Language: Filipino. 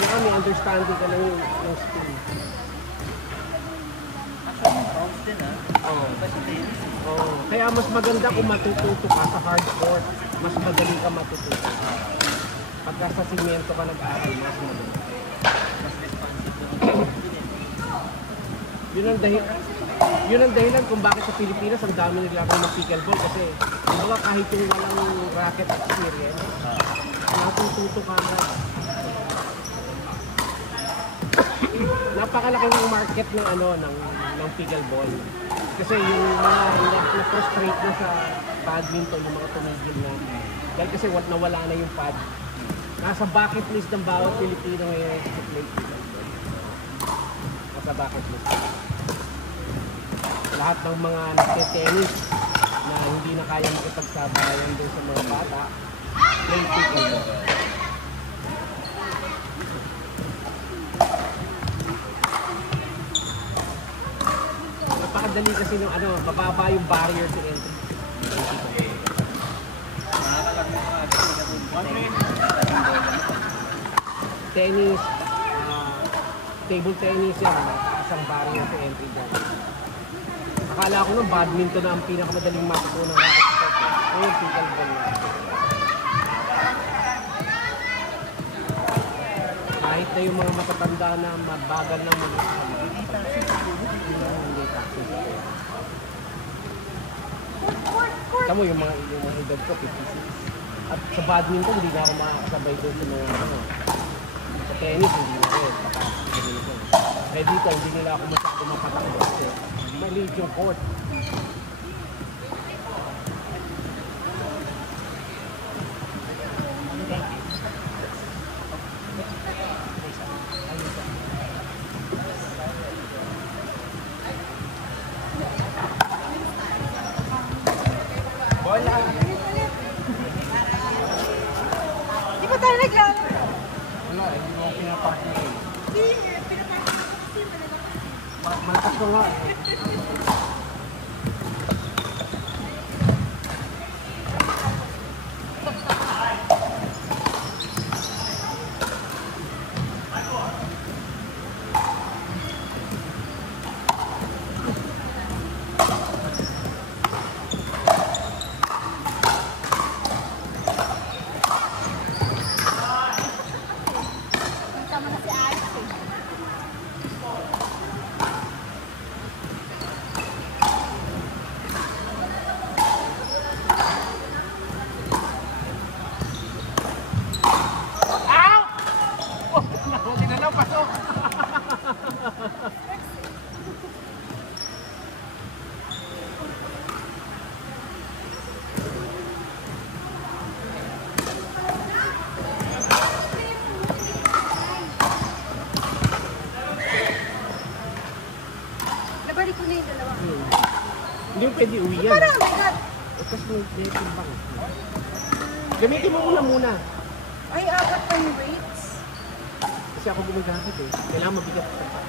ano ka, may understanding ka lang yung skill. Actually, bounce din Oo. Kasi tennis. Oo. Kaya mas maganda kung matututo ka sa hard court, mas madali ka matututo. Pagka sa simento ka nag-aaral, mas madali. Mas responsive. Yun ang dahilan kung bakit sa Pilipinas ang dami naglaro ng pickleball kasi diba, kahit yung walang racket experience, natututo ka na. Napakalaki ng market ng ng pickleball. Kasi yung mga na-frustrate na sa badminton, yung mga tumigil na. Dahil kasi nawala na yung pad. Nasa bucket list ng bawat Pilipino ngayon sa play pickleball. Nasa bucket list. Lahat ng mga nagte-tennis na hindi na kaya makipagsabayan doon sa mga bata, play pickleball. Napakadali kasi nung mababa yung barrier to entry. Tennis, table tennis yan, isang barrier to entry dyan. Akala ko nung badminton na ang pinakamadaling matutunan ng racket sport. Ngayon, pickleball na. Kahit na yung mga matatanda na mabagal na mag-isama. Hindi taxi. Tamo yung mga edad ko, 56. At sa badminton, hindi na ako makakasabay doon sa mga sa tennis, hindi na rin. Kaya dito, hindi nila ako masyado mapatakbo kasi maliit yung court. Bola! Di ba tayo naglalaro? Wala, hindi mo pinapakita. Hindi, pinapakita kasi Malakas ko nga. Tama na si Alex eh. Buti na lang, pasok! Nabalik ko na yung dalawa. Hindi mo pwede uwi yan. Parang, oh my God. Tapos may dating bang. Gamitin mo muna. Ay, apat pa yung weights. Kasi ako gumagamit eh. Kailangan mabigat ka pa.